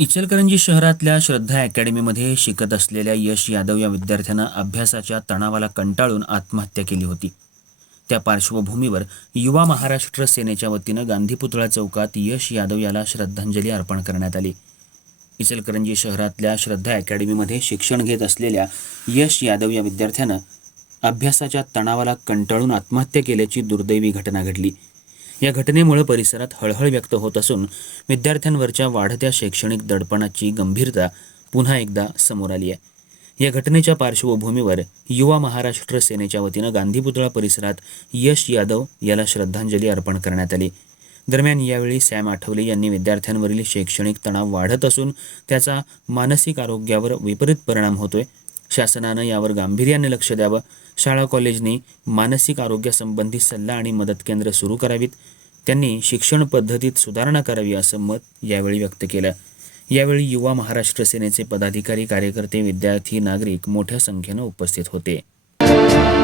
इचलकरंजी शहरातल्या श्रद्धा अकॅडमीमध्ये शिकत असलेल्या यश यादव या विद्यार्थ्यानं अभ्यासाच्या तणावाला कंटाळून आत्महत्या केली होती. त्या पार्श्वभूमीवर युवा महाराष्ट्र सेनेच्या वतीनं गांधी पुतळा चौकात यश यादव याला श्रद्धांजली अर्पण करण्यात आली. इचलकरंजी शहरातल्या श्रद्धा अकॅडमीमध्ये शिक्षण घेत असलेल्या यश यादव या विद्यार्थ्यानं अभ्यासाच्या तणावाला कंटाळून आत्महत्या केल्याची दुर्दैवी घटना घडली. या घटनेमुळे परिसरात हळहळ व्यक्त होत असून विद्यार्थ्यांवरच्या वाढत्या शैक्षणिक दडपणाची गंभीरता पुन्हा एकदा समोर आली आहे. या घटनेच्या पार्श्वभूमीवर युवा महाराष्ट्र सेनेच्या वतीनं गांधी पुतळा परिसरात यश यादव याला श्रद्धांजली अर्पण करण्यात आली. दरम्यान यावेळी सॅम आठवले यांनी विद्यार्थ्यांवरील शैक्षणिक तणाव वाढत असून त्याचा मानसिक आरोग्यावर विपरीत परिणाम होतोय. शासनानं यावर गांभीर्याने लक्ष द्यावं शाळा कॉलेजनी मानसिक आरोग्यासंबंधी सल्ला आणि मदत केंद्र सुरू करावीत. त्यांनी शिक्षण पद्धतीत सुधारणा करावी असं मत यावेळी व्यक्त केलं. यावेळी युवा महाराष्ट्र सेनेचे पदाधिकारी कार्यकर्ते विद्यार्थी नागरिक मोठ्या संख्येनं उपस्थित होते.